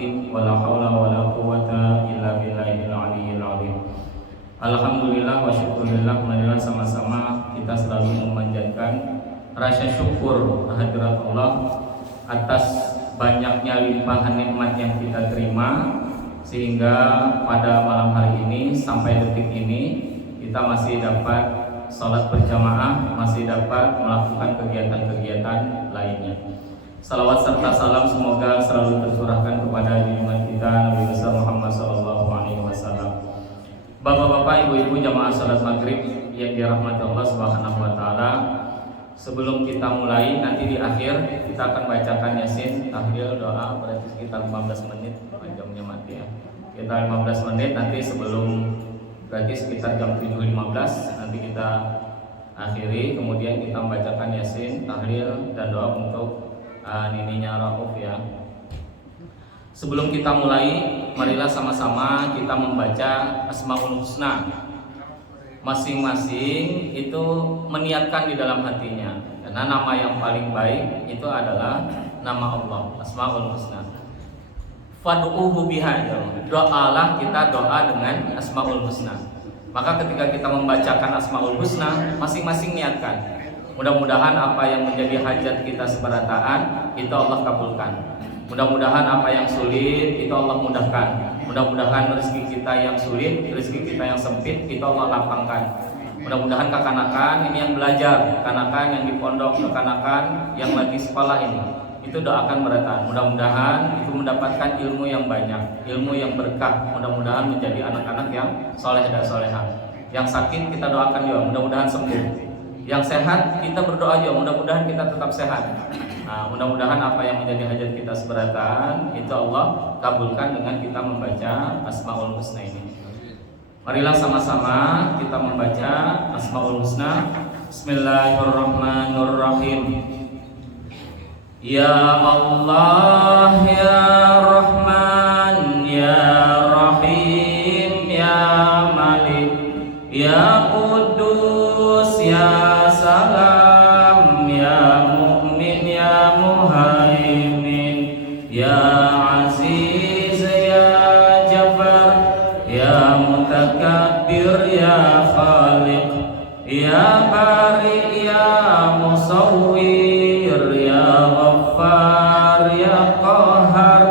mustaqim wa la haula wa la quwwata illa billahil aliyyil azim. Alhamdulillah wa syukurillah, marilah sama-sama kita selalu memanjatkan rasa syukur kehadirat Allah atas banyaknya limpahan nikmat yang kita terima, sehingga pada malam hari ini sampai detik ini kita masih dapat salat berjamaah, masih dapat melakukan kegiatan-kegiatan lainnya. Salawat serta salam semoga selalu tercurahkan kepada junjungan kita Nabi besar Muhammad SAW. Bapak-bapak, ibu-ibu jamaah salat maghrib yang dirahmati Allah Subhanahu wa taala. Sebelum kita mulai, nanti di akhir kita akan bacakan Yasin, tahlil, doa, berarti sekitar 15 menit, jamnya mati ya. Kita 15 menit, nanti sebelum, berarti sekitar jam 7.15 nanti kita akhiri. Kemudian kita membacakan Yasin, tahlil, dan doa untuk nininya Rauf ya. Sebelum kita mulai, marilah sama-sama kita membaca Asmaul Husna. Masing-masing itu meniatkan di dalam hatinya, karena nama yang paling baik itu adalah nama Allah, Asmaul Husna. Fad'uhu biha, doalah kita doa dengan Asmaul Husna. Maka ketika kita membacakan Asmaul Husna, masing-masing niatkan. Mudah-mudahan apa yang menjadi hajat kita seberataan itu Allah kabulkan. Mudah-mudahan apa yang sulit itu Allah mudahkan. Mudah-mudahan rezeki kita yang sulit, rezeki kita yang sempit itu Allah lapangkan. Mudah-mudahan kekanakan ini yang belajar, kekanakan yang di pondok, kekanakan yang lagi sekolah ini, itu doakan beratan. Mudah-mudahan itu mendapatkan ilmu yang banyak, ilmu yang berkah. Mudah-mudahan menjadi anak-anak yang soleh dan solehah. Yang sakit kita doakan juga, mudah-mudahan sembuh. Yang sehat kita berdoa juga, mudah-mudahan kita tetap sehat. Nah, mudah-mudahan apa yang menjadi hajat kita seberatan itu Allah kabulkan dengan kita membaca Asmaul Husna ini. Marilah sama-sama kita membaca Asmaul Husna. Bismillahirrahmanirrahim. Ya Allah, ya Rahman, ya Rahim, ya Malik, ya Qudus, ya Salam, ya Mu'min, ya Muhaimin, ya Aziz, ya Jabbar, ya Mutakabbir, ya Khaliq, ya Bari, ya Musawwir, ya Ghaffar, ya Qahhar,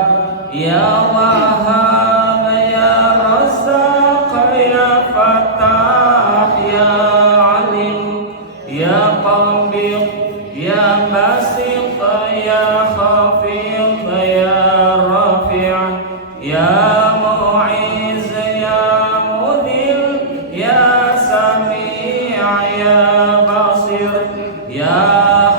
ya Wahhab, ya Razzaq, ya Fattah, ya Alim, ya Qabid, ya Basit, ya Khafid, ya Rafi', ya Mu'iz, ya Mudhil, ya Sami', ya Basir, ya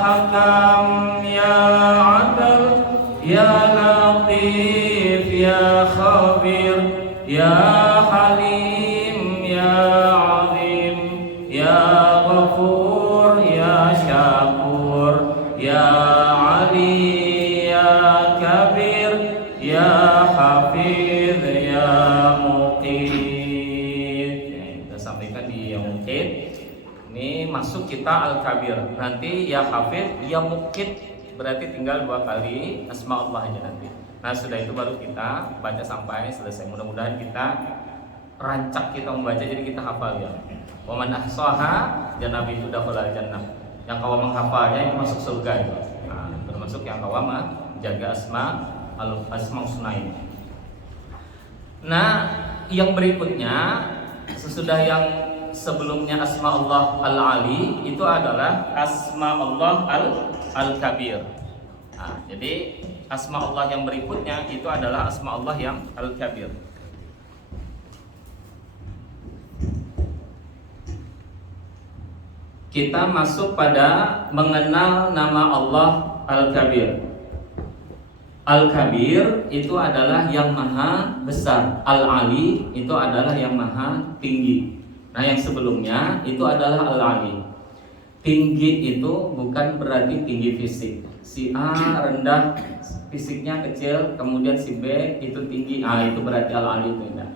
Hakam, ya Adl, ya Latif, ya Khabir, ya Halim, ya Azim, ya Ghafur, ya Syakur, ya Ali, ya Kabir, ya Hafiz, ya Muqit. Kita sampaikan di yang Muqit. Ini masuk kita Al-Kabir. Nanti ya Hafiz, ya Muqit, berarti tinggal 2 kali Asma Allah aja nanti. Nah sudah itu baru kita baca sampai selesai. Mudah-mudahan kita rancak kita membaca jadi kita hafal ya. Wa man ahsaha janabi itu dakhala jannah. Yang kau menghafalnya itu masuk surga itu. Nah, termasuk yang kau jaga Asma Husna ini. Nah, yang berikutnya sesudah yang sebelumnya Asma Allah Al-Ali itu adalah Asma Allah Al-Kabir. Nah, jadi Asma Allah yang berikutnya itu adalah Asma Allah yang Al-Kabir. Kita masuk pada mengenal nama Allah Al-Kabir. Al-Kabir itu adalah yang maha besar. Al-Ali itu adalah yang maha tinggi. Nah yang sebelumnya itu adalah Al-Ali. Tinggi itu bukan berarti tinggi fisik. Si A rendah, fisiknya kecil, kemudian si B itu tinggi. Itu berarti Al-Ali itu enggak.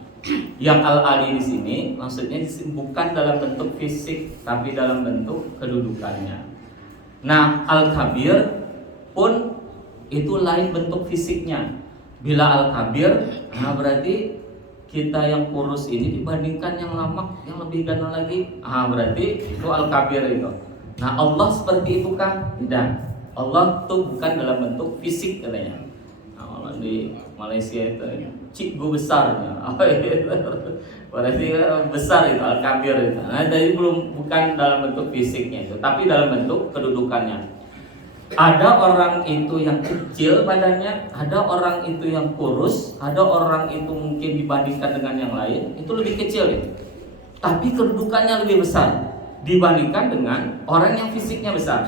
Yang Al-Ali di sini maksudnya bukan dalam bentuk fisik, tapi dalam bentuk kedudukannya. Nah, Al-Kabir pun itu lain bentuk fisiknya. Bila al-kabir, nah berarti kita yang kurus ini dibandingkan yang lama, yang lebih ganteng lagi, berarti itu al-kabir itu. Nah Allah seperti itu kah? Tidak. Allah tuh bukan dalam bentuk fisik katanya. Nah, kalau di Malaysia itu cikgu besarnya, berarti besar itu al-kabir itu. Nah jadi bukan dalam bentuk fisiknya itu, tapi dalam bentuk kedudukannya. Ada orang itu yang kecil badannya, ada orang itu yang kurus, ada orang itu mungkin dibandingkan dengan yang lain itu lebih kecil ya. Tapi kedudukannya lebih besar dibandingkan dengan orang yang fisiknya besar.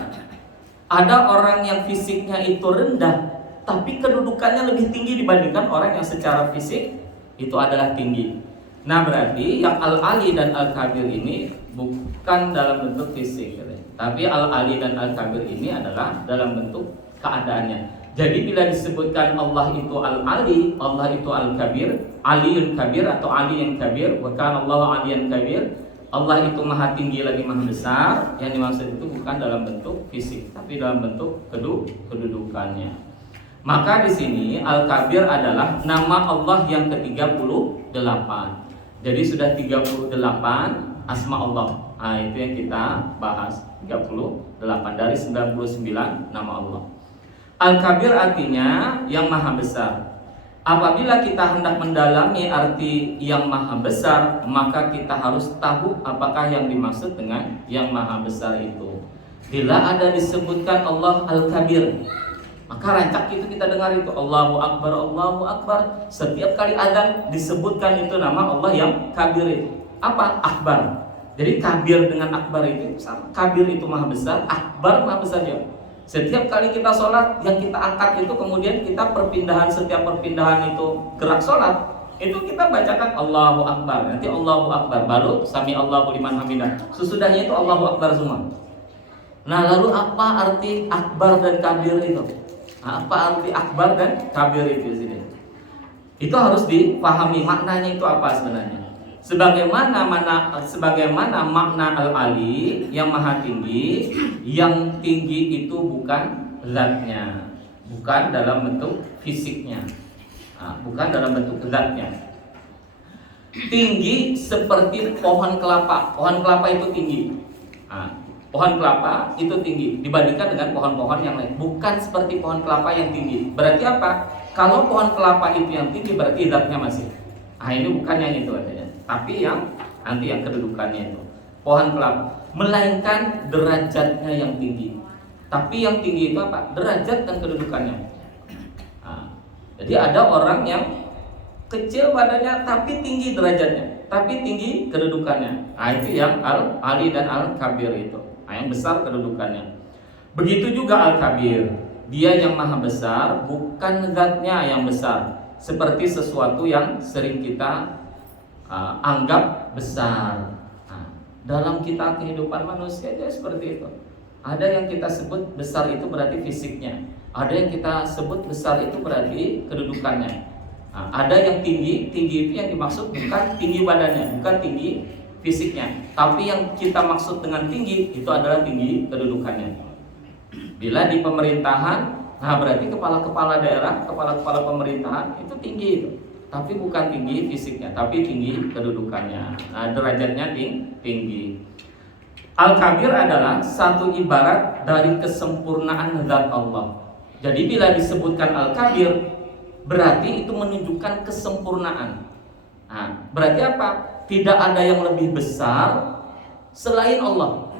Ada orang yang fisiknya itu rendah, tapi kedudukannya lebih tinggi dibandingkan orang yang secara fisik itu adalah tinggi. Nah berarti yang al-ali dan al-kabir ini bukan dalam bentuk fisik, tapi al-ali dan al-kabir ini adalah dalam bentuk keadaannya. Jadi bila disebutkan Allah itu al-ali, Allah itu al-kabir, aliyun kabir atau ali yang kabir, wa kana Allahu aliyan kabir, Allah itu maha tinggi lagi maha besar. Yang dimaksud itu bukan dalam bentuk fisik, tapi dalam bentuk kedudukannya. Maka di sini al-kabir adalah nama Allah yang ke-38. Jadi sudah 38 asma Allah. Nah, itu yang kita bahas 38 dari 99 nama Allah. Al-Kabir artinya yang maha besar. Apabila kita hendak mendalami arti yang maha besar, maka kita harus tahu apakah yang dimaksud dengan yang maha besar itu. Bila ada disebutkan Allah Al-Kabir, maka rancak itu kita dengar itu Allahu Akbar, Allahu Akbar. Setiap kali azan disebutkan itu nama Allah yang kabir itu. Apa? Akbar. Jadi kabir dengan akbar itu sama. Kabir itu maha besar, akbar maha besar juga. Setiap kali kita sholat, yang kita angkat itu kemudian kita setiap perpindahan itu gerak sholat, itu kita bacakan Allahu Akbar. Nanti Allahu Akbar, baru sami Allahu liman hamidah. Sesudahnya itu Allahu Akbar semua. Nah lalu apa arti akbar dan kabir itu? Apa arti akbar dan kabir itu di sini? Itu harus dipahami maknanya itu apa sebenarnya. Sebagaimana makna al-ali yang maha tinggi, yang tinggi itu bukan zatnya, bukan dalam bentuk fisiknya, bukan dalam bentuk zatnya. Tinggi seperti pohon kelapa. Pohon kelapa itu tinggi. Pohon kelapa itu tinggi dibandingkan dengan pohon-pohon yang lain. Bukan seperti pohon kelapa yang tinggi. Berarti apa? Kalau pohon kelapa itu yang tinggi berarti zatnya masih. Ini bukan yang itu adanya. Tapi yang nanti yang kedudukannya itu pohon kelapa, melainkan derajatnya yang tinggi. Tapi yang tinggi itu apa? Derajat dan kedudukannya. Jadi ada orang yang kecil badannya tapi tinggi derajatnya, tapi tinggi kedudukannya. Itu yang al-ali dan al-kabir itu. Yang besar kedudukannya. Begitu juga al-kabir. Dia yang maha besar, bukan zatnya yang besar. Seperti sesuatu yang sering kita anggap besar. Dalam kita kehidupan manusia aja seperti itu. Ada yang kita sebut besar itu berarti fisiknya. Ada yang kita sebut besar itu berarti kedudukannya. Ada yang tinggi itu yang dimaksud bukan tinggi badannya, bukan tinggi fisiknya. Tapi yang kita maksud dengan tinggi itu adalah tinggi kedudukannya. Bila di pemerintahan, berarti kepala-kepala daerah, kepala-kepala pemerintahan itu tinggi itu. Tapi bukan tinggi fisiknya, tapi tinggi kedudukannya. Derajatnya tinggi. Al-Kabir adalah satu ibarat dari kesempurnaan zat Allah. Jadi bila disebutkan Al-Kabir, berarti itu menunjukkan kesempurnaan. Berarti apa? Tidak ada yang lebih besar selain Allah.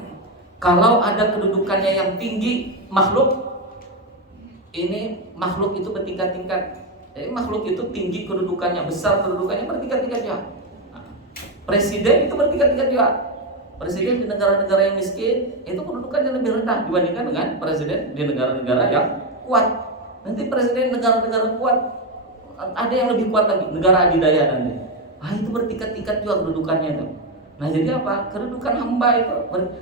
Kalau ada kedudukannya yang tinggi, makhluk itu bertingkat-tingkat. Jadi makhluk itu tinggi kedudukannya, besar kedudukannya, bertingkat-tingkat juga. Presiden itu bertingkat-tingkat juga. Presiden di negara-negara yang miskin itu kedudukannya lebih rendah dibandingkan dengan presiden di negara-negara yang kuat. Nanti presiden negara-negara kuat ada yang lebih kuat lagi, negara adidaya nanti. Itu bertingkat-tingkat juga kedudukannya itu. Nah jadi apa? Kedudukan hamba itu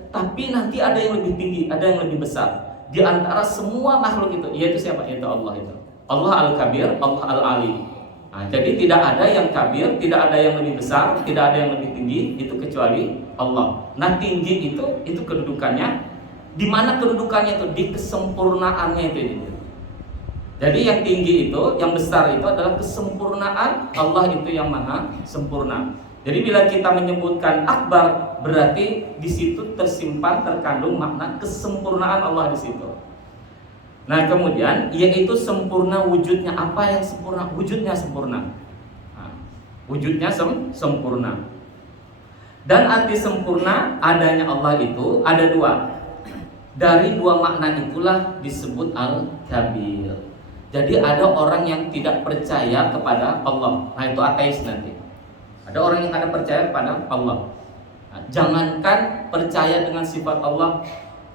tapi nanti ada yang lebih tinggi, ada yang lebih besar di antara semua makhluk itu. Yaitu siapa? Yaitu Allah itu. Allah Al-Kabir, Allah Al-Ali. Jadi tidak ada yang kabir, tidak ada yang lebih besar, tidak ada yang lebih tinggi, itu kecuali Allah. Nah tinggi itu kedudukannya. Di mana kedudukannya itu? Di kesempurnaannya itu. Jadi yang tinggi itu, yang besar itu adalah kesempurnaan Allah itu yang maha sempurna. Jadi bila kita menyebutkan akbar, berarti di situ tersimpan terkandung makna kesempurnaan Allah di situ. Nah kemudian yaitu sempurna wujudnya. Apa yang sempurna? Wujudnya sempurna. Nah, wujudnya sempurna. Dan arti sempurna adanya Allah itu ada dua. Dari dua makna itulah disebut Al-Kabir. Jadi ada orang yang tidak percaya kepada Allah. Nah itu ateis nanti. Ada orang yang tidak percaya kepada Allah. Nah, jangankan percaya dengan sifat Allah,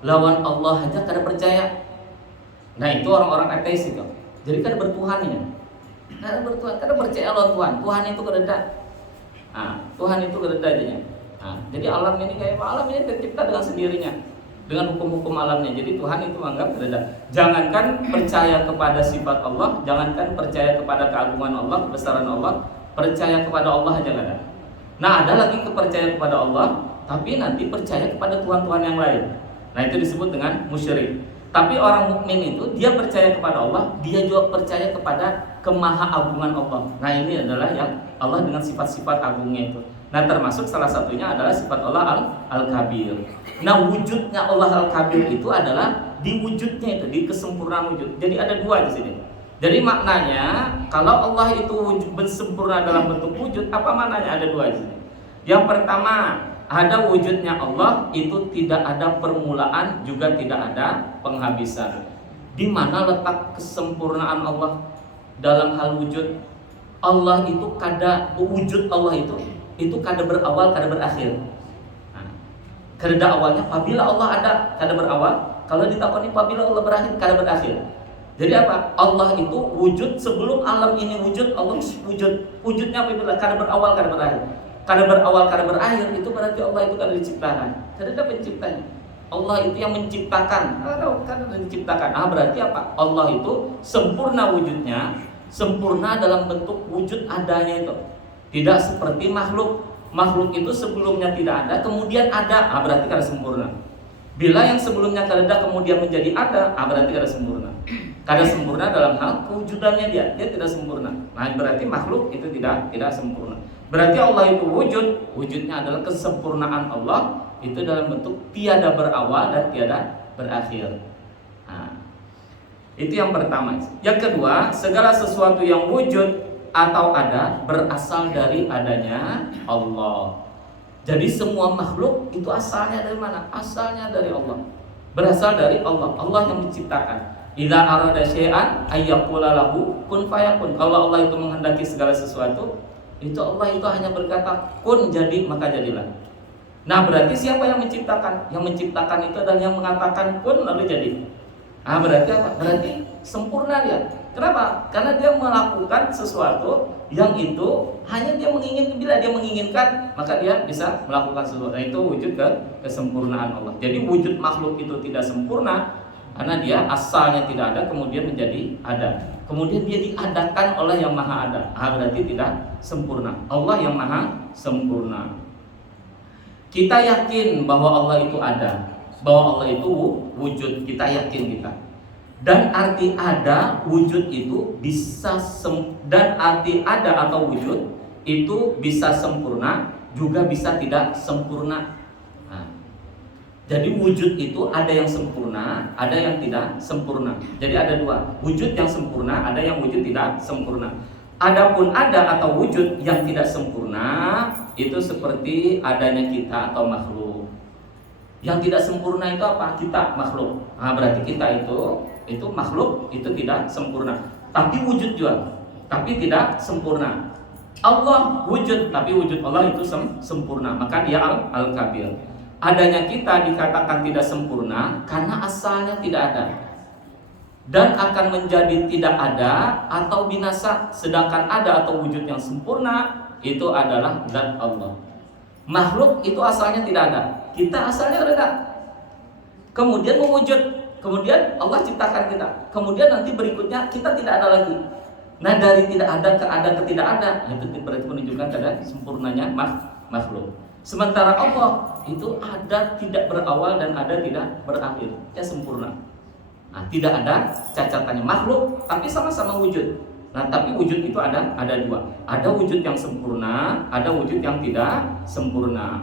lawan Allah aja kada percaya. Nah itu orang-orang ateis itu. Jadi kada bertuhannya. Kada bertuhan, kada percaya lawan Tuhan. Tuhan itu kada. Nah, Tuhan itu kada adanya. Nah, jadi alam ini kayak apa? Alam ini tercipta dengan sendirinya, dengan hukum-hukum alamnya. Jadi Tuhan itu anggap ada. Jangankan percaya kepada sifat Allah, jangankan percaya kepada keagungan Allah, kebesaran Allah, percaya kepada Allah aja ada. Nah ada lagi kepercayaan kepada Allah, tapi nanti percaya kepada Tuhan-Tuhan yang lain. Nah itu disebut dengan musyrik. Tapi orang mukmin itu dia percaya kepada Allah, dia juga percaya kepada kemahaagungan Allah. Nah ini adalah yang Allah dengan sifat-sifat agungnya itu. Nah termasuk salah satunya adalah sifat Allah Al-Kabir. Nah wujudnya Allah Al-Kabir itu adalah di wujudnya itu, di kesempurnaan wujud. Jadi ada dua di sini. Jadi maknanya kalau Allah itu wujud sempurna dalam bentuk wujud, apa maknanya? Ada dua di sini. Yang pertama, ada wujudnya Allah itu tidak ada permulaan juga tidak ada penghabisan. Di mana letak kesempurnaan Allah dalam hal wujud? Allah itu kada wujud Allah itu kada berawal, kada berakhir. Nah, kada awalnya. Apabila Allah ada, kada berawal. Kalau ditakoni apabila Allah berakhir, kada berakhir. Jadi apa? Allah itu wujud sebelum alam ini wujud. Allah wujud. Wujudnya apabila kada berawal, kada berakhir. Kada berawal, kada berakhir, itu berarti Allah itu kada diciptakan. Kada ada penciptanya. Allah itu yang menciptakan. Kada diciptakan. Berarti apa? Allah itu sempurna wujudnya, sempurna dalam bentuk wujud adanya itu. Tidak seperti makhluk. Makhluk itu sebelumnya tidak ada, kemudian ada. Berarti kada sempurna. Bila yang sebelumnya kada ada kemudian menjadi ada, berarti kada sempurna. Kada sempurna dalam hal kewujudannya dia tidak sempurna. Nah, berarti makhluk itu tidak sempurna. Berarti Allah itu wujudnya adalah kesempurnaan Allah itu dalam bentuk tiada berawal dan tiada berakhir. Nah, itu yang pertama. Yang kedua, segala sesuatu yang wujud atau ada berasal dari adanya Allah. Jadi semua makhluk itu asalnya dari mana? Asalnya dari Allah. Berasal dari Allah. Allah yang menciptakan. Idza arada syai'an ayyaqula lahu kun fayakun. Kalau Allah itu menghendaki segala sesuatu, itu Allah itu hanya berkata kun, jadi maka jadilah. Nah berarti siapa yang menciptakan? Yang menciptakan itu adalah yang mengatakan kun lalu jadi. Berarti apa? Berarti sempurna dia. Kenapa? Karena dia melakukan sesuatu yang itu hanya dia menginginkan. Bila dia menginginkan, maka dia bisa melakukan sesuatu. Nah, itu wujud kesempurnaan Allah. Jadi wujud makhluk itu tidak sempurna karena dia asalnya tidak ada kemudian menjadi ada. Kemudian dia diadakan oleh yang maha ada. Berarti tidak sempurna. Allah yang maha sempurna. Kita yakin bahwa Allah itu ada, bahwa Allah itu wujud. Kita yakin kita. Dan arti ada wujud itu bisa dan arti ada atau wujud itu bisa sempurna juga bisa tidak sempurna. Jadi wujud itu ada yang sempurna, ada yang tidak sempurna. Jadi ada dua, wujud yang sempurna, ada yang wujud tidak sempurna. Adapun ada atau wujud yang tidak sempurna itu seperti adanya kita atau makhluk. Yang tidak sempurna itu apa? Kita, makhluk. Berarti kita itu makhluk itu tidak sempurna. Tapi wujud juga, tapi tidak sempurna. Allah wujud, tapi wujud Allah itu sempurna. Maka dia Al-Kabir. Adanya kita dikatakan tidak sempurna karena asalnya tidak ada dan akan menjadi tidak ada atau binasa. Sedangkan ada atau wujud yang sempurna itu adalah zat Allah. Makhluk itu asalnya tidak ada, kita asalnya ada, kemudian mewujud, kemudian Allah ciptakan kita, kemudian nanti berikutnya kita tidak ada lagi. Nah dari tidak ada ke ada ke tidak ada, itu berarti menunjukkan pada sempurnanya makhluk. Sementara Allah itu ada tidak berawal dan ada tidak berakhir, ya sempurna. Nah, tidak ada cacatannya, makhluk tapi sama-sama wujud. Nah, tapi wujud itu ada dua. Ada wujud yang sempurna, ada wujud yang tidak sempurna.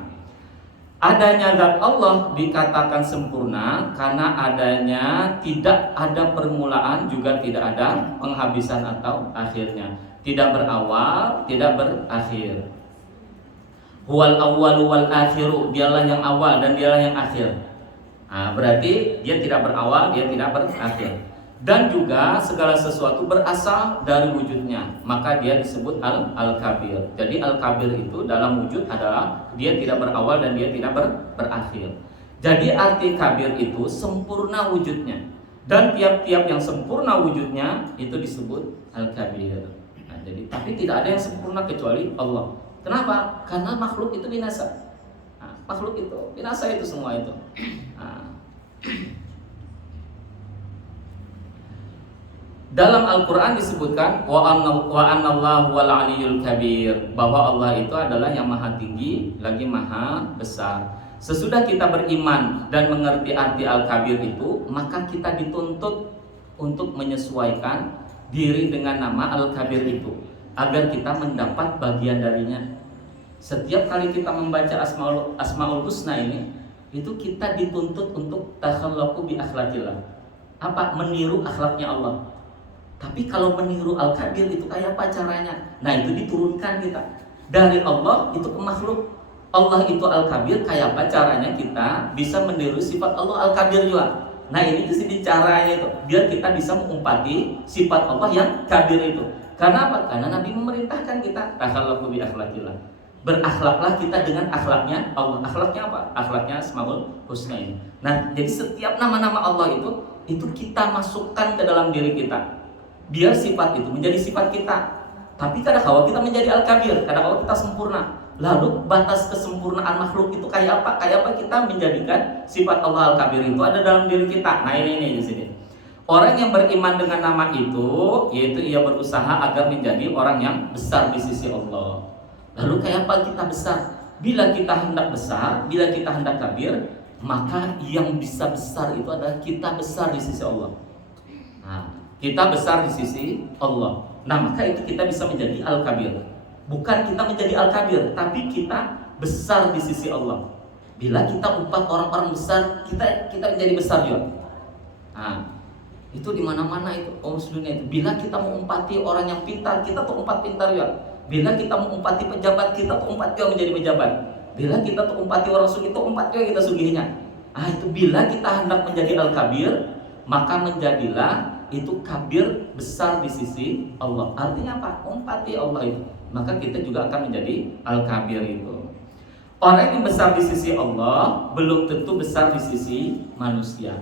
Adanya zat Allah dikatakan sempurna karena adanya tidak ada permulaan, juga tidak ada penghabisan atau akhirnya. Tidak berawal, tidak berakhir. Huwal awwalu wal akhiru, dialah yang awal dan dialah yang akhir. Nah, berarti dia tidak berawal, dia tidak berakhir. Dan juga segala sesuatu berasal dari wujudnya, maka dia disebut al-kabir. Jadi al-kabir itu dalam wujud adalah dia tidak berawal dan dia tidak berakhir. Jadi arti kabir itu sempurna wujudnya, dan tiap-tiap yang sempurna wujudnya itu disebut al-kabir. Nah, jadi tapi tidak ada yang sempurna kecuali Allah. Kenapa? Karena makhluk itu binasa. Nah, makhluk itu binasa, itu semua itu. Nah, dalam Al-Quran disebutkan wa anallahu wal aliyul kabir, bahwa Allah itu adalah yang maha tinggi lagi maha besar. Sesudah kita beriman dan mengerti arti al-kabir itu, maka kita dituntut untuk menyesuaikan diri dengan nama al-kabir itu agar kita mendapat bagian darinya. Setiap kali kita membaca asmaul husna ini, itu kita dituntut untuk takhallaqu bi akhlaqillah. Apa? Meniru akhlaknya Allah. Tapi kalau meniru al-kabir itu kayak apa caranya? Nah, itu diturunkan kita dari Allah itu ke makhluk. Allah itu al-kabir, kayak apa caranya kita bisa meniru sifat Allah al-kabir juga. Nah, ini kesini caranya itu, biar kita bisa mengumpati sifat Allah yang kabir itu. Karena apa? Karena Nabi memerintahkan kita takhallaqu bi akhlaqillah. Berakhlaklah kita dengan akhlaknya Allah. Akhlaknya apa? Akhlaknya asmaul husna ini. Nah, jadi setiap nama-nama Allah itu kita masukkan ke dalam diri kita, biar sifat itu menjadi sifat kita. Tapi kadang-kala kita menjadi al-kabir, kadang-kala kita sempurna. Lalu batas kesempurnaan makhluk itu kayak apa? Kayak apa kita menjadikan sifat Allah al-kabir itu ada dalam diri kita. Nah, ini di sini. Orang yang beriman dengan nama itu, yaitu ia berusaha agar menjadi orang yang besar di sisi Allah. Lalu kayak apa kita besar? Bila kita hendak besar, bila kita hendak kabir, maka yang bisa besar itu adalah kita besar di sisi Allah. Nah, kita besar di sisi Allah. Nah, maka itu kita bisa menjadi al-kabir. Bukan kita menjadi al-kabir, tapi kita besar di sisi Allah. Bila kita umpat orang-orang besar, kita menjadi besar juga. Nah, itu di mana-mana itu dunia itu. Bila kita mengumpati orang yang pintar, kita tuh umpat pintar juga. Bila kita mengumpati pejabat, kita tuh umpat juga menjadi pejabat. Bila kita tuh umpati orang sugih, tuh umpat juga kita sugihnya. Ah, itu bila kita hendak menjadi al-kabir, maka menjadilah itu kabir besar di sisi Allah. Artinya apa? Umpati Allah itu. Maka kita juga akan menjadi al-kabir itu. Orang yang besar di sisi Allah belum tentu besar di sisi manusia.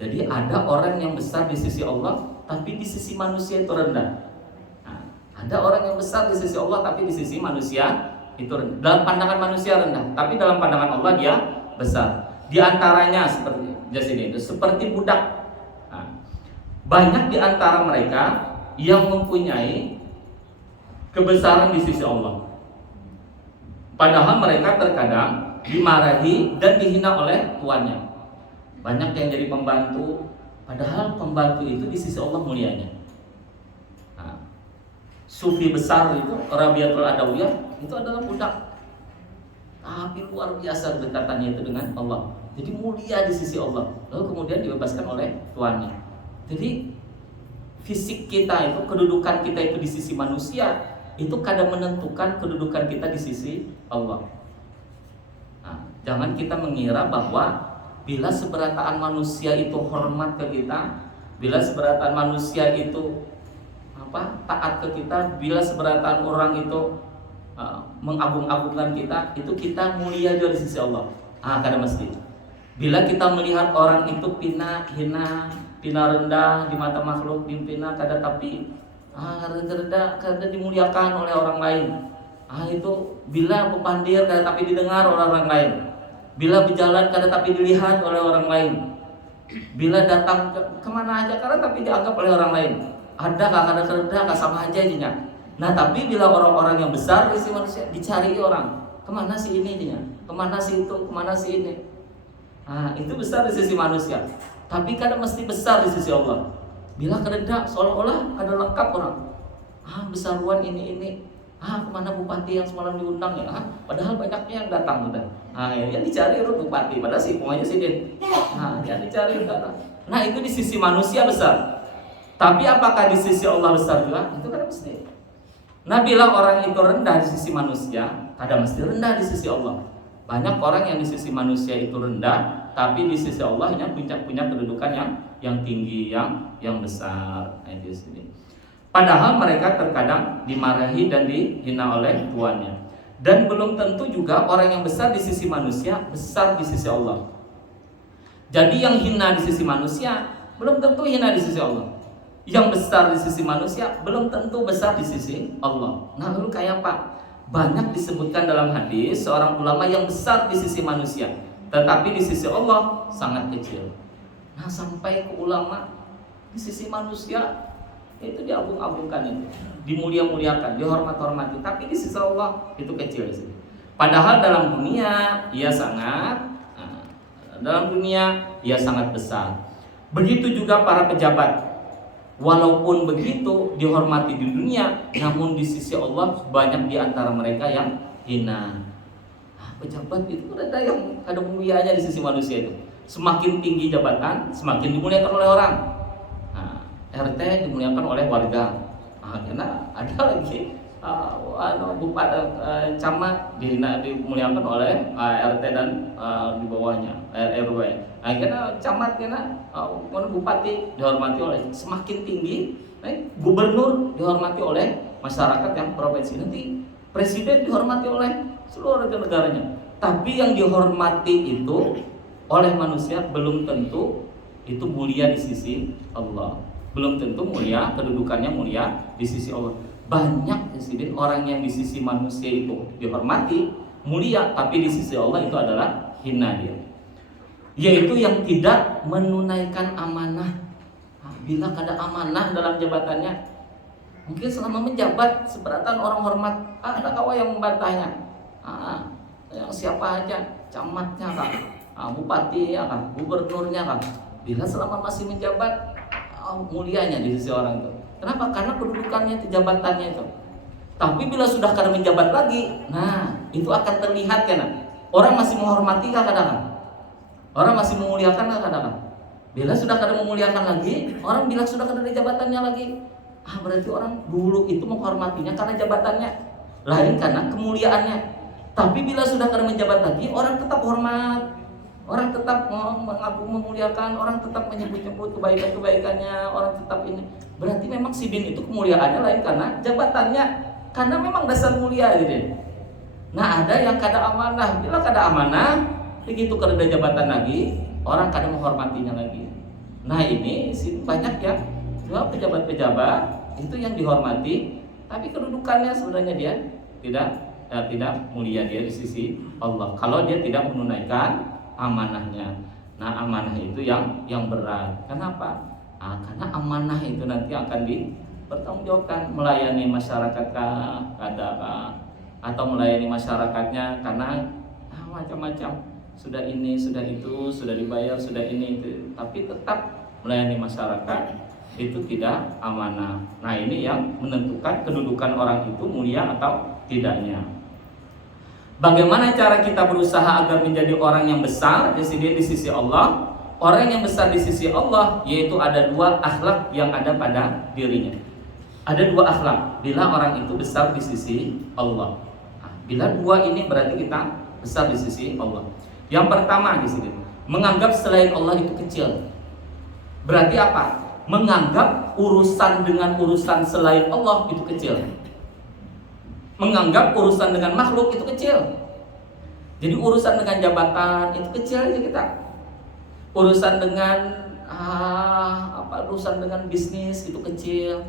Jadi ada orang yang besar di sisi Allah, tapi di sisi manusia itu rendah. Nah, ada orang yang besar di sisi Allah, tapi di sisi manusia itu rendah. Dalam pandangan manusia rendah, tapi dalam pandangan Allah dia besar. Di antaranya seperti jasini itu, seperti budak. Banyak di antara mereka yang mempunyai kebesaran di sisi Allah, padahal mereka terkadang dimarahi dan dihina oleh tuannya. Banyak yang jadi pembantu, padahal pembantu itu di sisi Allah mulianya. Nah, sufi besar itu, Rabiatul Adawiyah, itu adalah budak, tapi luar biasa kedekatannya itu dengan Allah. Jadi mulia di sisi Allah, lalu kemudian dibebaskan oleh tuannya. Jadi fisik kita itu, kedudukan kita itu di sisi manusia, itu kadang menentukan kedudukan kita di sisi Allah. Nah, jangan kita mengira bahwa bila seberataan manusia itu hormat ke kita, bila seberataan manusia itu taat ke kita, bila seberataan orang itu mengagung-agungkan kita, itu kita mulia juga di sisi Allah. Kadang mesti. Bila kita melihat orang itu hina rendah di mata makhluk, dipina kada tapi kada dimuliakan oleh orang lain. Itu bila pepandir kada tapi didengar oleh orang lain. Bila berjalan kada tapi dilihat oleh orang lain. Bila datang kemana aja kada tapi dianggap oleh orang lain. Ada kada sama aja aja. Nah, tapi bila orang-orang yang besar di sisi manusia dicari orang, kemana sih ini dia? Kemana sih itu? Kemana sih ini? Itu besar di sisi manusia. tapi kadang mesti besar di sisi Allah. Bila kereda seolah-olah ada lengkap orang. Besaruan ini. Kemana bupati yang semalam diundang ya? Padahal banyaknya yang datang udah. Yang dicari itu bupati, padahal sih pokoknya sih dia. Yang dicari udah. Nah itu di sisi manusia besar. Tapi apakah di sisi Allah besar juga? Itu kan mesti. Nah bila orang itu rendah di sisi manusia, kadang mesti rendah di sisi Allah. Banyak orang yang di sisi manusia itu rendah, tapi di sisi Allah punya kedudukan yang tinggi, yang besar. Nah, itu sini. Padahal mereka terkadang dimarahi dan dihina oleh tuannya. Dan belum tentu juga orang yang besar di sisi manusia besar di sisi Allah. Jadi yang hina di sisi manusia belum tentu hina di sisi Allah. Yang besar di sisi manusia belum tentu besar di sisi Allah. Nah lalu kayak apa? Banyak disebutkan dalam hadis seorang ulama yang besar di sisi manusia, tetapi di sisi Allah sangat kecil. Nah sampai ke ulama di sisi manusia itu diagung-agungkan, itu dimulia-muliakan, dihormat-hormati, tapi di sisi Allah itu kecil. Padahal dalam dunia ia sangat besar. Begitu juga para pejabat. Walaupun begitu dihormati di dunia, namun di sisi Allah banyak di antara mereka yang hina. Pejabat itu ada yang ada mulianya di sisi manusia itu. Semakin tinggi jabatan, semakin dimuliakan oleh orang. RT dimuliakan oleh warga. Karena ada lagi bupati, camat dimuliakan oleh RT dan di bawahnya RW. Karena camat, bupati dihormati oleh, semakin tinggi, gubernur dihormati oleh masyarakat yang provinsi, nanti presiden dihormati oleh seluruh negaranya. Tapi yang dihormati itu oleh manusia belum tentu itu mulia di sisi Allah. Belum tentu mulia, kedudukannya mulia di sisi Allah. Banyak insiden orang yang di sisi manusia itu dihormati, mulia, tapi di sisi Allah itu adalah hina dia. Yaitu yang tidak menunaikan amanah. Bila ada amanah dalam jabatannya, mungkin selama menjabat seberatan orang hormat, ada kawan yang membantahnya. Yang siapa aja, camatnya kan, bupati ya kan, gubernurnya kan. Bila selama masih menjabat, mulianya di sisi orang itu. Kenapa? Karena kedudukannya itu, jabatannya itu. Tapi bila sudah kada menjabat lagi, nah itu akan terlihat kan. Orang masih menghormati kadang-kadang. Orang masih memuliakan kadang-kadang. Bila sudah kada memuliakan lagi, orang bilang sudah kada ada jabatannya lagi. Berarti orang dulu itu menghormatinya karena jabatannya, lain karena kemuliaannya. Tapi bila sudah kada menjabat lagi, orang tetap hormat. Orang tetap mengagung, memuliakan, orang tetap menyebut-nyebut kebaikan-kebaikannya, orang tetap ini. Berarti memang si bin itu kemuliaannya lain karena jabatannya, karena memang dasar mulia gitu. Nah ada yang kada amanah, bila kada amanah, begitu kada ada jabatan lagi, orang kada menghormatinya lagi. Nah ini banyak ya, dua pejabat-pejabat itu yang dihormati, tapi kedudukannya sebenarnya dia tidak mulia dia di sisi Allah. Kalau dia tidak menunaikan amanahnya. Nah amanah itu yang berat. Kenapa? Karena amanah itu nanti akan dipertanggungjawabkan. Melayani masyarakat atau melayani masyarakatnya karena macam-macam, sudah ini, sudah itu, sudah dibayar, sudah ini itu, tapi tetap melayani masyarakat itu tidak amanah. Nah ini yang menentukan kedudukan orang itu mulia atau tidaknya. Bagaimana cara kita berusaha agar menjadi orang yang besar di sisi Allah? Orang yang besar di sisi Allah yaitu ada dua akhlak yang ada pada dirinya. Ada dua akhlak bila orang itu besar di sisi Allah. Bila dua ini berarti kita besar di sisi Allah. Yang pertama di sini, menganggap selain Allah itu kecil. Berarti apa? Menganggap urusan dengan urusan selain Allah itu kecil. Menganggap urusan dengan makhluk itu kecil. Jadi urusan dengan jabatan itu kecil aja kita. Urusan dengan urusan dengan bisnis itu kecil.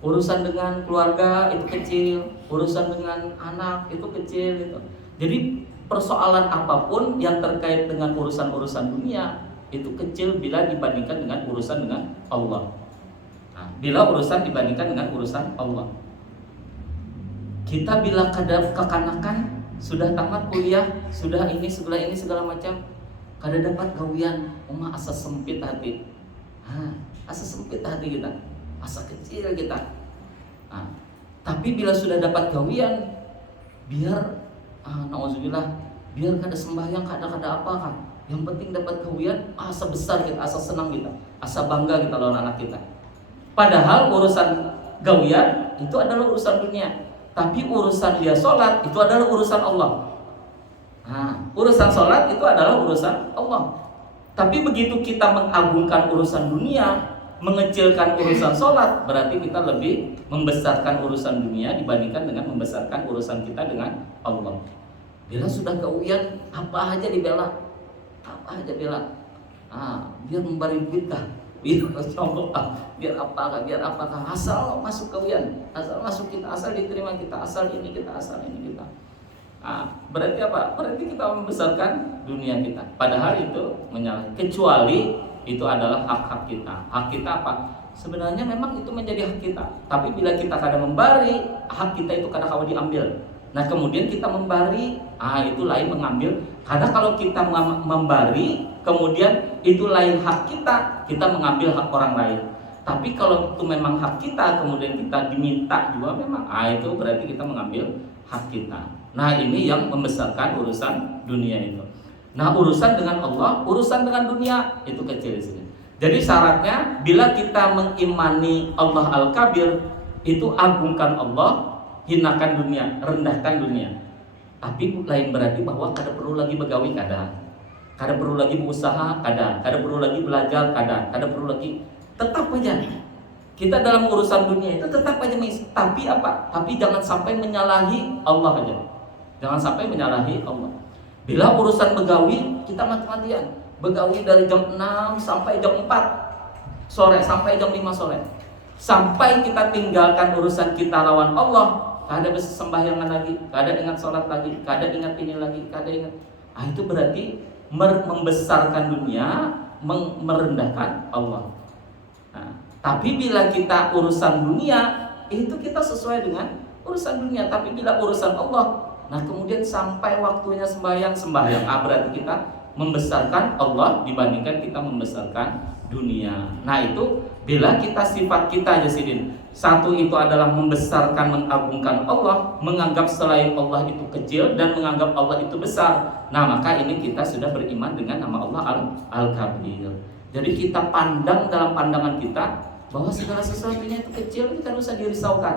Urusan dengan keluarga itu kecil. Urusan dengan anak itu kecil gitu. Jadi persoalan apapun yang terkait dengan urusan-urusan dunia itu kecil bila dibandingkan dengan urusan dengan Allah. Bila urusan dibandingkan dengan urusan Allah, kita bila kekanakan sudah tamat kuliah, sudah ini segala macam, kada dapat gawian, asa sempit hati. Asa sempit hati kita, asa kecil kita. Tapi bila sudah dapat gawian, biar nauzubillah, biar kada sembahyang, kada apa kan. Yang penting dapat gawian, asa besar kita, asa senang kita, asa bangga kita lawan anak kita. Padahal urusan gawian itu adalah urusan dunia, tapi urusan dia sholat itu adalah urusan Allah. Urusan sholat itu adalah urusan Allah. Tapi begitu kita mengagungkan urusan dunia, mengecilkan urusan sholat, berarti kita lebih membesarkan urusan dunia dibandingkan dengan membesarkan urusan kita dengan Allah. Bila sudah gawian, apa aja dibela, apa aja bela. Biar memberi duit kah, biar sombong biar apakah, asal masuk gawian, asal masuk kita, asal diterima kita, asal ini kita, asal ini kita. Berarti apa? Berarti kita membesarkan dunia kita. Padahal itu menyalahi. Kecuali itu adalah hak-hak kita. Hak kita apa? Sebenarnya memang itu menjadi hak kita. Tapi bila kita kadang memberi, hak kita itu kadang kawal diambil. Nah kemudian kita memberi, itu lain mengambil. Karena kalau kita memberi, kemudian itu lain hak kita mengambil hak orang lain. Tapi kalau itu memang hak kita, kemudian kita diminta juga memang, itu berarti kita mengambil hak kita. Nah ini yang membesarkan urusan dunia itu. Nah urusan dengan Allah, urusan dengan dunia itu kecil di sini. Jadi syaratnya bila kita mengimani Allah Al-Kabir, itu agungkan Allah, hinakan dunia, rendahkan dunia. Tapi lain berarti bahwa kada perlu lagi begawi, kada perlu lagi berusaha, kada perlu lagi belajar, kada perlu lagi. Tetap aja kita dalam urusan dunia itu tetap aja tapi apa? Tapi jangan sampai menyalahi Allah aja. Jangan sampai menyalahi Allah. Bila urusan begawi, kita mati-matian. Begawi dari jam 6 sampai jam 4 sore, sampai jam 5 sore. Sampai kita tinggalkan urusan kita lawan Allah, kada bisa sembahyangan lagi, kada ingat sholat lagi, kada ingat ini lagi, kada ingat. Itu berarti membesarkan dunia, merendahkan Allah. Tapi bila kita urusan dunia, itu kita sesuai dengan urusan dunia. Tapi bila urusan Allah, nah kemudian sampai waktunya sembahyang, berarti kita membesarkan Allah dibandingkan kita membesarkan dunia. Nah itu bila kita sifat kita Jasidin, satu itu adalah membesarkan, mengagungkan Allah, menganggap selain Allah itu kecil dan menganggap Allah itu besar. Nah maka ini kita sudah beriman dengan nama Allah Al-Kabir. Jadi kita pandang dalam pandangan kita bahwa segala sesuatunya itu kecil, kita tidak usah dirisaukan.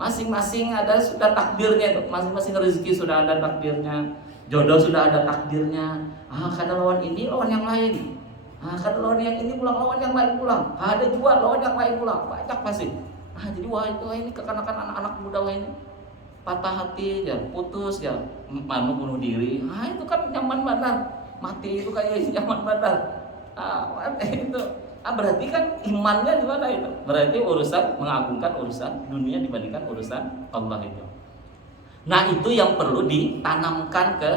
Masing-masing ada sudah takdirnya itu, masing-masing rezeki sudah ada takdirnya, jodoh sudah ada takdirnya. Kada lawan ini lawan yang lain, kada lawan yang ini pulang lawan yang lain pulang, ada jual lawan yang lain pulang, banyak pasti. Jadi wah ini kekanakan anak-anak muda ini patah hati ya, putus ya, mau bunuh diri. Itu kan nyaman benar, mati itu kayak nyaman benar. Itu berarti kan imannya di mana itu? Berarti urusan mengagungkan urusan dunia dibandingkan urusan Allah itu. Nah itu yang perlu ditanamkan ke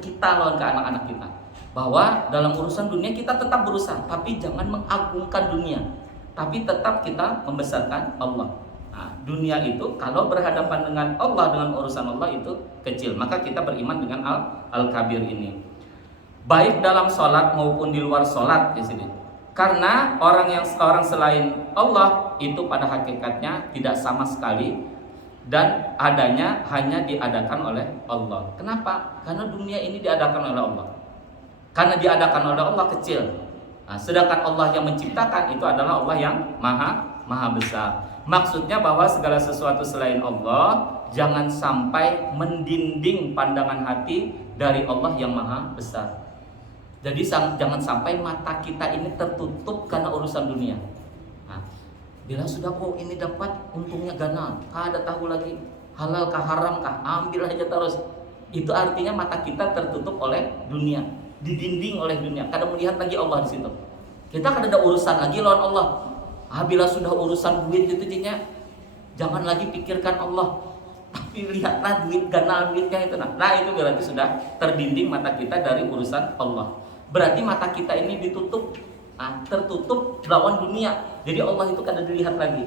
kita lawan ke anak-anak kita, bahwa dalam urusan dunia kita tetap berusaha, tapi jangan mengagungkan dunia, tapi tetap kita membesarkan Allah. Dunia itu kalau berhadapan dengan Allah, dengan urusan Allah itu kecil, maka kita beriman dengan Al-Kabir ini, baik dalam sholat maupun di luar sholat di sini. Karena orang selain Allah itu pada hakikatnya tidak sama sekali dan adanya hanya diadakan oleh Allah. Kenapa? Karena dunia ini diadakan oleh Allah. Karena diadakan oleh Allah kecil. Sedangkan Allah yang menciptakan itu adalah Allah yang maha besar. Maksudnya bahwa segala sesuatu selain Allah jangan sampai mendinding pandangan hati dari Allah yang maha besar. Jadi jangan sampai mata kita ini tertutup karena urusan dunia. Bila sudah ini dapat untungnya ganal, kada tahu lagi halal kah haram kah, ambil aja terus. Itu artinya mata kita tertutup oleh dunia, didinding oleh dunia. Kada melihat lagi Allah di situ. Kita kada ada urusan lagi lawan Allah. Bila sudah urusan duit itu jangan lagi pikirkan Allah, tapi lihatlah duit ganal duitnya itu. Nah itu berarti sudah terdinding mata kita dari urusan Allah. Berarti mata kita ini ditutup, tertutup lawan dunia. Jadi Allah itu kada dilihat lagi.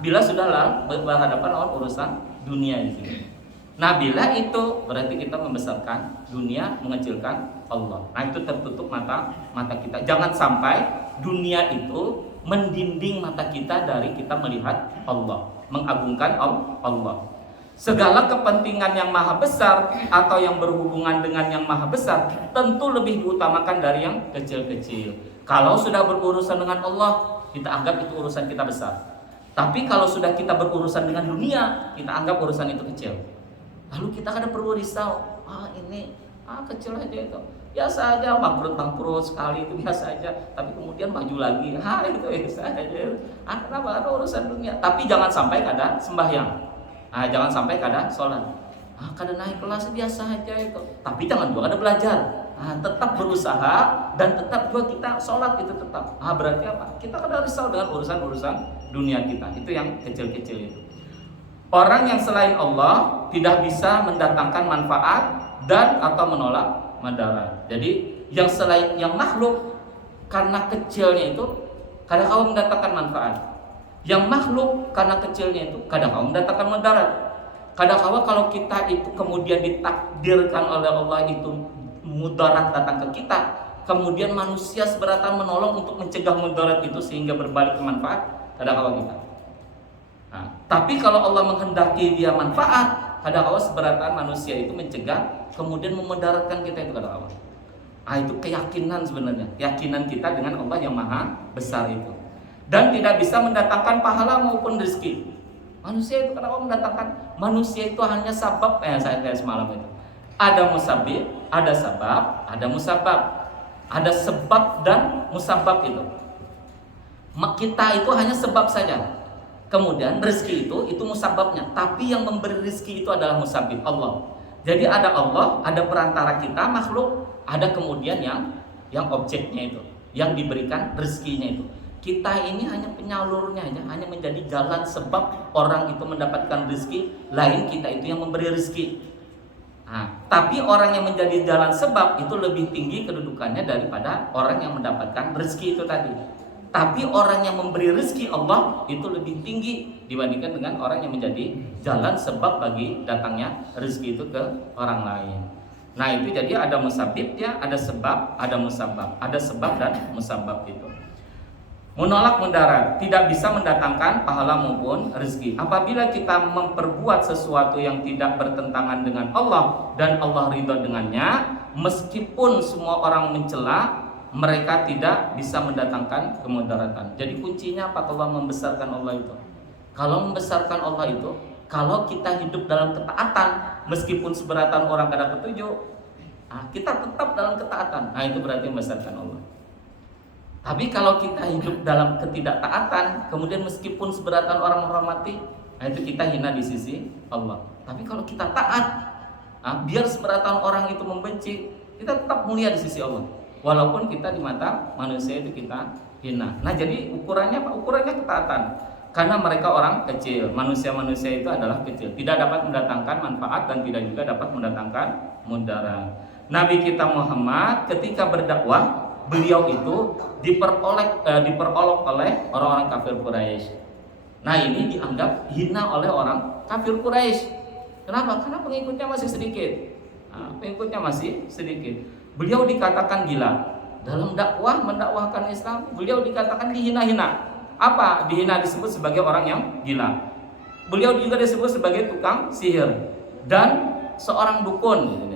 Bila sudah berhadapan lawan urusan dunia di sini. Nah, bila itu berarti kita membesarkan dunia, mengecilkan Allah. Nah, itu tertutup mata kita. Jangan sampai dunia itu mendinding mata kita dari kita melihat Allah, mengagungkan Allah. Segala kepentingan yang maha besar atau yang berhubungan dengan yang maha besar tentu lebih diutamakan dari yang kecil-kecil. Kalau sudah berurusan dengan Allah, kita anggap itu urusan kita besar. Tapi kalau sudah kita berurusan dengan dunia, kita anggap urusan itu kecil. Lalu kita kadang perlu risau, ini kecil aja itu, biasa aja, bangkrut sekali itu biasa aja, tapi kemudian maju lagi, itu biasa aja. Kenapa? Ada urusan dunia. Tapi jangan sampai kada sembahyang, jangan sampai kada sholat, kada naik kelas biasa aja itu, tapi jangan juga kada belajar. Tetap berusaha dan tetap juga kita sholat itu tetap. Berarti apa? Kita kada risau dengan urusan dunia kita, itu yang kecil-kecil itu. Orang yang selain Allah tidak bisa mendatangkan manfaat dan atau menolak madarat. Jadi yang selain yang makhluk karena kecilnya itu kadang-kadang mendatangkan manfaat. Yang makhluk karena kecilnya itu kadang-kadang mendatangkan madarat. Kadang-kadang kalau kita itu kemudian ditakdirkan oleh Allah itu mudarat datang ke kita, kemudian manusia seberatan menolong untuk mencegah mudarat itu sehingga berbalik ke manfaat, kadang-kadang kita. Tapi kalau Allah menghendaki dia manfaat, kadang-kadang seberatan manusia itu mencegah, kemudian memudaratkan kita itu kadang-kadang. Itu keyakinan sebenarnya, keyakinan kita dengan Allah yang maha besar itu. Dan tidak bisa mendatangkan pahala maupun rezeki. Manusia itu kadang-kadang mendatangkan, manusia itu hanya sabab, saya semalam itu. Ada musabib, ada sabab, ada musabab. Ada sebab dan musabab itu. Kita itu hanya sebab saja. Kemudian rezeki itu musababnya, tapi yang memberi rezeki itu adalah musabib, Allah. Jadi ada Allah, ada perantara kita makhluk, ada kemudian yang objeknya itu, yang diberikan rezekinya itu. Kita ini hanya penyalurnya aja, hanya menjadi jalan sebab orang itu mendapatkan rezeki, lain kita itu yang memberi rezeki. Tapi orang yang menjadi jalan sebab itu lebih tinggi kedudukannya daripada orang yang mendapatkan rezeki itu tadi. Tapi orang yang memberi rezeki Allah itu lebih tinggi dibandingkan dengan orang yang menjadi jalan sebab bagi datangnya rezeki itu ke orang lain. Nah itu jadi ada musabibnya, ada sebab, ada musabab, ada sebab dan musabab itu. Menolak mudarat tidak bisa mendatangkan pahala maupun rezeki. Apabila kita memperbuat sesuatu yang tidak bertentangan dengan Allah dan Allah ridho dengannya, meskipun semua orang mencela, mereka tidak bisa mendatangkan kemudaratan. Jadi kuncinya apa kalau membesarkan Allah itu? Kalau membesarkan Allah itu, kalau kita hidup dalam ketaatan, meskipun seberatan orang kada ketujuh, kita tetap dalam ketaatan. Itu berarti membesarkan Allah. Tapi kalau kita hidup dalam ketidaktaatan, kemudian meskipun seberatan orang menghormati, itu kita hina di sisi Allah. Tapi kalau kita taat, biar seberatan orang itu membenci, kita tetap mulia di sisi Allah. Walaupun kita di mata manusia itu kita hina. Nah jadi ukurannya apa? Ukurannya ketaatan. Karena mereka orang kecil, manusia-manusia itu adalah kecil, tidak dapat mendatangkan manfaat dan tidak juga dapat mendatangkan mudarat. Nabi kita Muhammad ketika berdakwah, beliau itu diperolok oleh orang-orang kafir Quraisy. Nah ini dianggap hina oleh orang kafir Quraisy. Kenapa? Karena pengikutnya masih sedikit. Beliau dikatakan gila. Dalam dakwah mendakwahkan Islam, beliau dikatakan dihina-hina. Apa? Dihina disebut sebagai orang yang gila. Beliau juga disebut sebagai tukang sihir dan seorang dukun.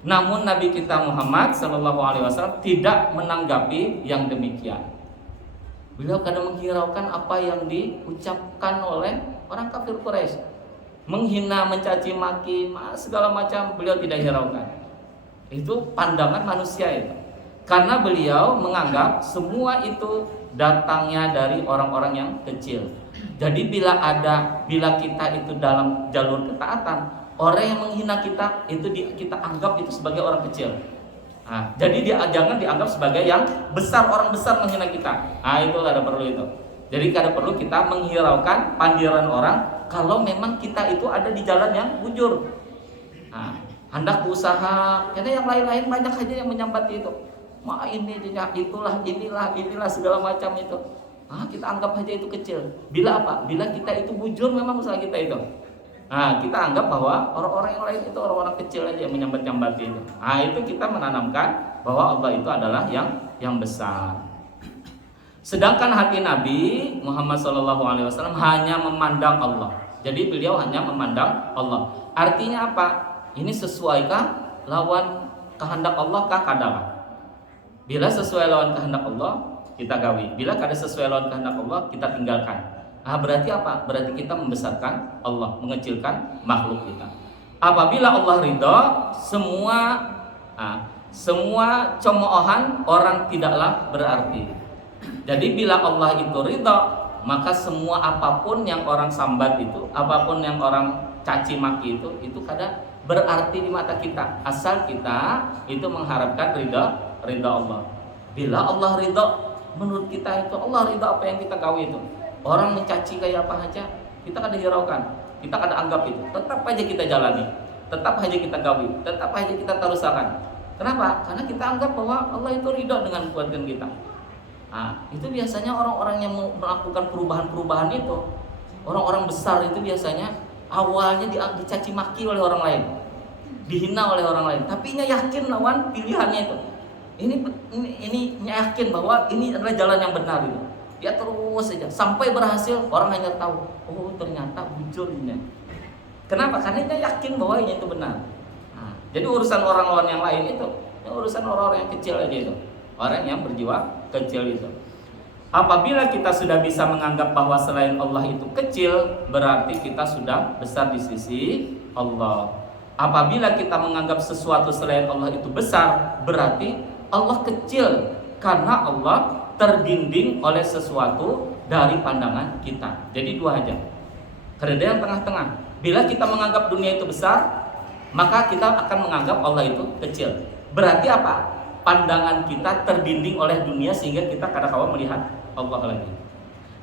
Namun Nabi kita Muhammad SAW tidak menanggapi yang demikian. Beliau kadang menghiraukan apa yang diucapkan oleh orang kafir Quraisy, menghina, mencaci maki, segala macam beliau tidak hiraukan. Itu pandangan manusia itu. Karena beliau menganggap semua itu datangnya dari orang-orang yang kecil. Jadi bila kita itu dalam jalur ketaatan, orang yang menghina kita itu kita anggap itu sebagai orang kecil. Jadi jangan dianggap sebagai yang besar, orang besar menghina kita. Itu kada perlu itu. Jadi kada perlu kita menghiraukan pandiran orang kalau memang kita itu ada di jalan yang bujur. Hendak berusaha, karena yang lain-lain banyak aja yang menyambati itu. Inilah segala macam itu. Kita anggap aja itu kecil. Bila apa? Bila kita itu bujur memang usaha kita itu. Nah, kita anggap bahwa orang-orang yang lain itu orang-orang kecil aja yang menyambat-nyambati itu. Nah, itu kita menanamkan bahwa Allah itu adalah yang besar. Sedangkan hati Nabi Muhammad SAW hanya memandang Allah. Jadi beliau hanya memandang Allah. Artinya apa? Ini sesuaikah lawan kehendak Allah kah kadang? Bila sesuai lawan kehendak Allah, kita gawi. Bila kada sesuai lawan kehendak Allah, kita tinggalkan. Berarti apa? Berarti kita membesarkan Allah, mengecilkan makhluk kita. Apabila Allah ridha, semua cemoohan orang tidaklah berarti. Jadi bila Allah itu ridha, maka semua apapun yang orang sambat itu, apapun yang orang caci maki itu kada berarti di mata kita, asal kita itu mengharapkan ridha Allah. Bila Allah ridha, menurut kita itu Allah ridha apa yang kita gawe itu. Orang mencaci kayak apa aja, kita kada hiraukan, kita kada anggap itu. Tetap aja kita jalani, tetap aja kita gawi, tetap aja kita tarusakan. Kenapa? Karena kita anggap bahwa Allah itu ridho dengan perbuatan kita. Itu biasanya orang-orang yang melakukan perubahan-perubahan itu, orang-orang besar itu biasanya awalnya dicaci maki oleh orang lain, dihina oleh orang lain, tapi nya yakin lawan pilihannya itu. Ini yakin bahwa ini adalah jalan yang benar itu. Dia terus saja sampai berhasil, orang hanya tahu, oh ternyata bujur ini. Kenapa? Karena dia yakin bahwa ini itu benar. Jadi urusan orang-orang yang lain itu, urusan orang-orang yang kecil aja itu, orang yang berjiwa kecil itu. Apabila kita sudah bisa menganggap bahwa selain Allah itu kecil, berarti kita sudah besar di sisi Allah. Apabila kita menganggap sesuatu selain Allah itu besar, berarti Allah kecil karena Allah terdinding oleh sesuatu dari pandangan kita. Jadi dua aja. Ada yang tengah-tengah. Bila kita menganggap dunia itu besar, maka kita akan menganggap Allah itu kecil. Berarti apa? Pandangan kita terdinding oleh dunia sehingga kita kadang-kadang melihat Allah lagi.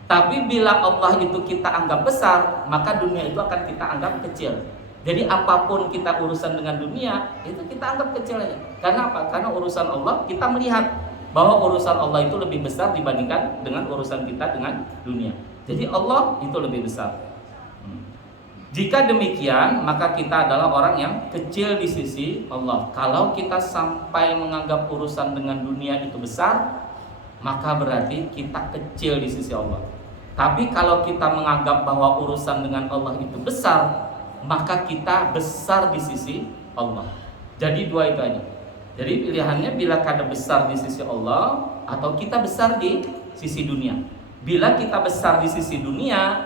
Tapi bila Allah itu kita anggap besar, maka dunia itu akan kita anggap kecil. Jadi apapun kita urusan dengan dunia, itu kita anggap kecil aja. Karena apa? Karena urusan Allah kita melihat bahwa urusan Allah itu lebih besar dibandingkan dengan urusan kita dengan dunia. Jadi Allah itu lebih besar. Jika demikian, maka kita adalah orang yang kecil di sisi Allah. Kalau kita sampai menganggap urusan dengan dunia itu besar, maka berarti kita kecil di sisi Allah. Tapi kalau kita menganggap bahwa urusan dengan Allah itu besar, maka kita besar di sisi Allah. Jadi dua itu aja. Jadi pilihannya bila kada besar di sisi Allah atau kita besar di sisi dunia. Bila kita besar di sisi dunia,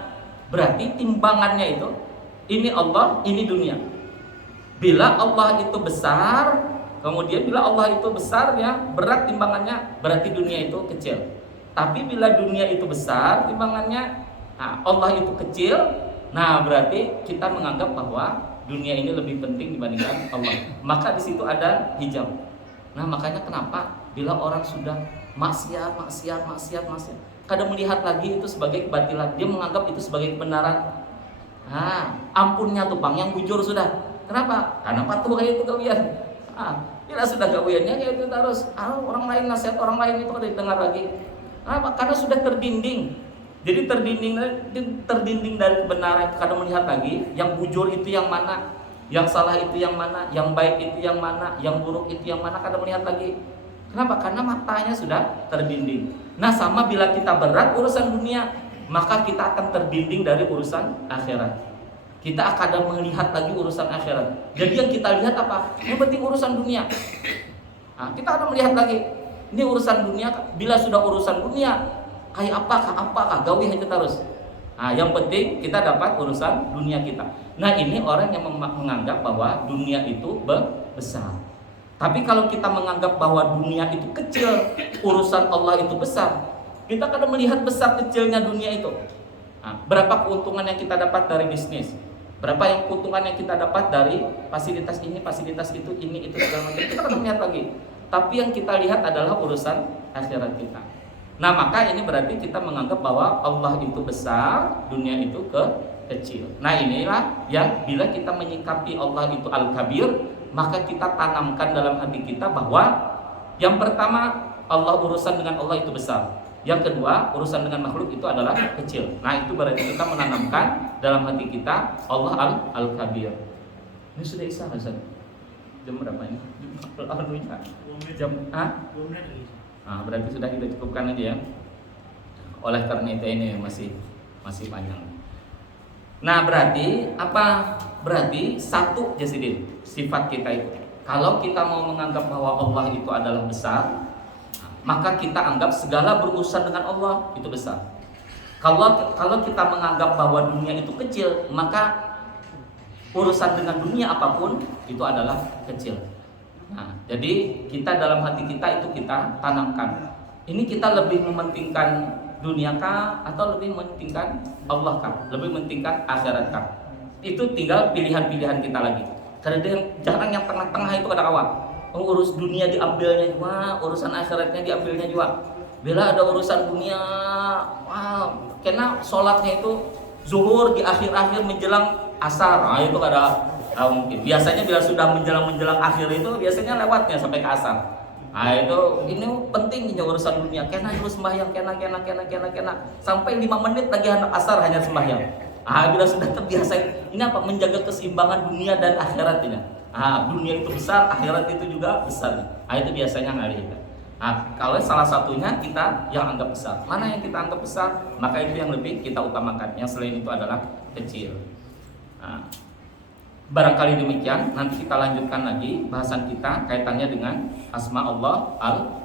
berarti timbangannya itu ini Allah, ini dunia. Bila Allah itu besar, kemudian bila Allah itu besar ya, berat timbangannya, berarti dunia itu kecil. Tapi bila dunia itu besar timbangannya, Allah itu kecil, berarti kita menganggap bahwa dunia ini lebih penting dibandingkan Allah. Maka di situ ada hijab. Makanya kenapa bila orang sudah maksiat, kadang melihat lagi itu sebagai kebatilan, dia menganggap itu sebagai kebenaran. Ampunnya tuh bang, yang bujur sudah. Kenapa? Karena patuh kayak itu gawian. Bila sudah gawiannya kayak itu terus, orang lain nasihat orang lain itu kada didengar lagi. Kenapa? Karena sudah terdinding. Jadi terdinding dari kebenaran, kadang melihat lagi yang bujur itu yang mana, yang salah itu yang mana, yang baik itu yang mana, yang buruk itu yang mana, kadang melihat lagi. Kenapa? Karena matanya sudah terdinding. Sama bila kita berat urusan dunia, maka kita akan terdinding dari urusan akhirat. Kita akan melihat lagi urusan akhirat. Jadi yang kita lihat apa? Yang penting urusan dunia. Kita akan melihat lagi ini urusan dunia. Bila sudah urusan dunia, kayak apakah gawi aja terus. Yang penting kita dapat urusan dunia kita. Ini orang yang menganggap bahwa dunia itu besar. Tapi kalau kita menganggap bahwa dunia itu kecil, urusan Allah itu besar, kita kadang melihat besar kecilnya dunia itu. Berapa keuntungan yang kita dapat dari bisnis? Berapa yang keuntungan yang kita dapat dari fasilitas ini, fasilitas itu, ini, itu, segala macam. Kita kadang melihat lagi. Tapi yang kita lihat adalah urusan akhirat kita. Maka ini berarti kita menganggap bahwa Allah itu besar, dunia itu kecil. Inilah yang bila kita menyikapi Allah itu Al-Kabir, maka kita tanamkan dalam hati kita bahwa yang pertama, Allah urusan dengan Allah itu besar. Yang kedua, urusan dengan makhluk itu adalah kecil. Nah, itu berarti kita menanamkan dalam hati kita Allah Al-Kabir. Ini sudah isya Hasan. Jam berapa ini? Jam berarti sudah kita cukupkan aja ya. Oleh karena itu ini masih panjang. Nah, berarti apa? Berarti satu Jasidin sifat kita itu. Kalau kita mau menganggap bahwa Allah itu adalah besar, maka kita anggap segala berurusan dengan Allah itu besar. Kalau kita menganggap bahwa dunia itu kecil, maka urusan dengan dunia apapun itu adalah kecil. Nah, jadi kita dalam hati kita itu kita tanamkan. Ini kita lebih mementingkan dunia kah atau lebih mementingkan Allah kah? Lebih mementingkan akhirat kah? Itu tinggal pilihan-pilihan kita lagi. Karena jarang yang tengah-tengah itu ada kawan. Urus dunia diambilnya juga, urusan akhiratnya diambilnya juga. Bila ada urusan dunia, karena sholatnya itu zuhur di akhir-akhir menjelang asar. Nah, itu ada mungkin. Biasanya bila sudah menjelang akhir itu biasanya lewatnya sampai ke asar. Nah, ini penting urusan dunia. Kena terus sembahyang, kena sampai 5 menit lagi anak asar hanya sembahyang. Bila sudah terbiasa, ini apa? Menjaga keseimbangan dunia dan akhirat ini. Dunia itu besar, akhirat itu juga besar. Itu biasanya ngalih kita. Kalau salah satunya kita yang anggap besar. Mana yang kita anggap besar, maka itu yang lebih kita utamakan. Yang selain itu adalah kecil. Barangkali demikian. Nanti kita lanjutkan lagi bahasan kita kaitannya dengan asma Allah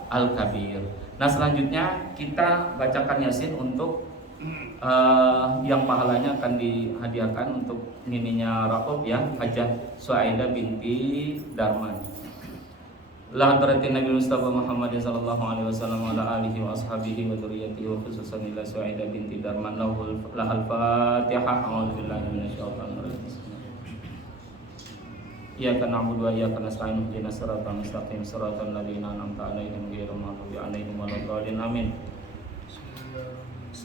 Al-Kabir. Nah, selanjutnya kita bacakan Yasin untuk yang pahalanya akan dihadiahkan untuk nininya Rakob ya, Hajah Suaidah binti Darman. La hadratin Nabi Mustafa Muhammad sallallahu alaihi wasallam wa ala alihi wa ashabihi wa dzurriyyatihi wa khususan ila Suaidah binti Darman lahul Fatihah. A'udzu billahi minasyaitonir rajim. Iyyaka na'budu wa iyyaka nasta'in ihdinas siratal mustaqim siratal ladzina an'amta 'alaihim ghairil maghdubi 'alaihim waladdallin. Amin.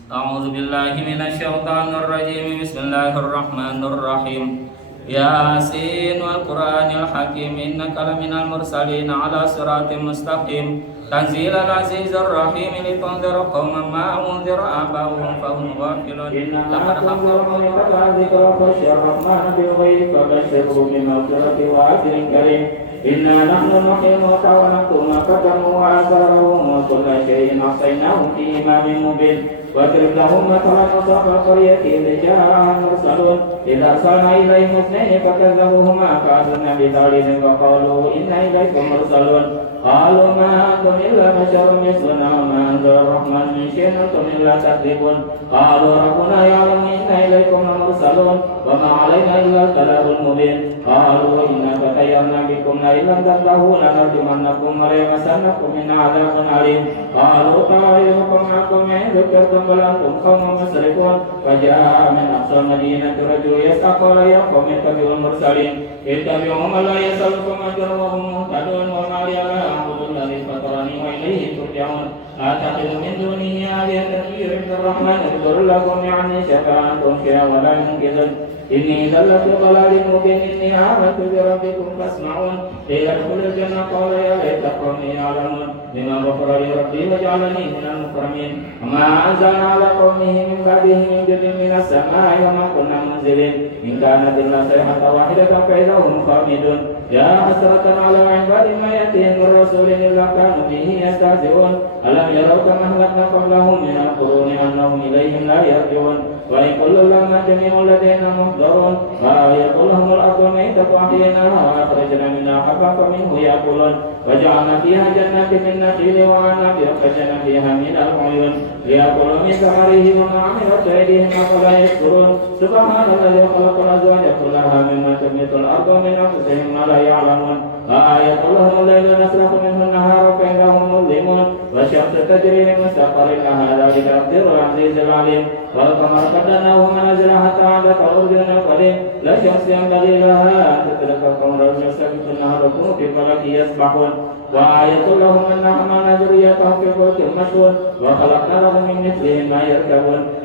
A'udzu billahi minasyaitonir rajim. Bismillahirrahmanirrahim. Yasin wal Qur'anil Hakim innaka laminal mursalin ala siratim mustaqim tanzilal azizir rahim litunzira qauman ma unzira abahum fahum ghafilun. Laqad haqqaqa dzikra fasyarrahman bil ghaib fabashshirhum bimaghfiratin wa ajrin karim. Inna nahnu nuhyil mauta wa naktubu ma qaddamu wa atharahum wa kulla shay'in ahsaynahu fi imamin mubin. واضرب لهم مثلا أصحاب القرية إذ جاءها المرسلون إذ أرسلنا إليهم اثنين فكذبوهما فعززنا بثالث وقالوا إنا إليكم مرسلون قالوا ما أنتم إلا بشر مثلنا وما أنزل الرحمن من شيء أنتم إلا تكذبون قالوا ربنا يعلم إنا إليكم لمرسلون وما علينا إلا البلاغ المبين قالوا إنا تطيرنا بكم لئن لم تنتهوا لنرجمنكم وليمسنكم منا عذاب أليم قالوا طائركم معكم إن ذكرتم بل أنتم قوم مسرفون فجاء من أقصى المدينة رجل يسعى قال يا قوم اتبعوا المرسلين اتبعوا من لا يسألكم أجرا وهم مهتدون وما لي لا أعبد الذي فطرني وإليه ترجعون أتخذ من دونه آلهة يريد الرحمن اغفر لكم عني شفاعتهم فيها ولا ينقذون إني إذا لفي ضلال مبين إني آمنت بربكم فاسمعون قيل ادخلوا الجنة قال يا ليت قومي يعلمون بما غفر لي ربي وجعلني من المكرمين وما أنزلنا على قومه من بعده من جند من السماء وما كنا منزلين إن كانت إلا صيحة واحدة فإذا هم خامدون يا حسرة على عباد ما يأتيهم من رسول إلا كانوا به يستهزئون ألم يروا كما أهلكنا قبلهم من القرون أنهم إليهم لا يرجعون وإن كل لما جميع لدينا محضرون وآية لهم الأرض الميتة أحييناها وأخرجنا منها حبا فمنه يأكلون وجعلنا فيها جنات من نخيل وعنب وفجرنا فيها من العيون ليأكلوا من ثمره وما عملت أيديهم أفلا يشكرون سبحان الذي خلق الأزواج كلها مما تنبت الأرض من أنفسهم ما لا يعلمون وآية لهم الليل نسلخ منه النهار فإذا هم مظلمون والشمس تجري لمستقر لها ذلك تقدير العزيز العليم والقمر قدرناه منازل حتى عاد كالأرجون القديم لا شمس ينبغي لها أن تدرك القمر والمسافة النهار هم في فلك يسبحون وآية لهم أن حملنا ذريتهم في فلك مشحون وخلقنا لهم من مثلهم ما يركبون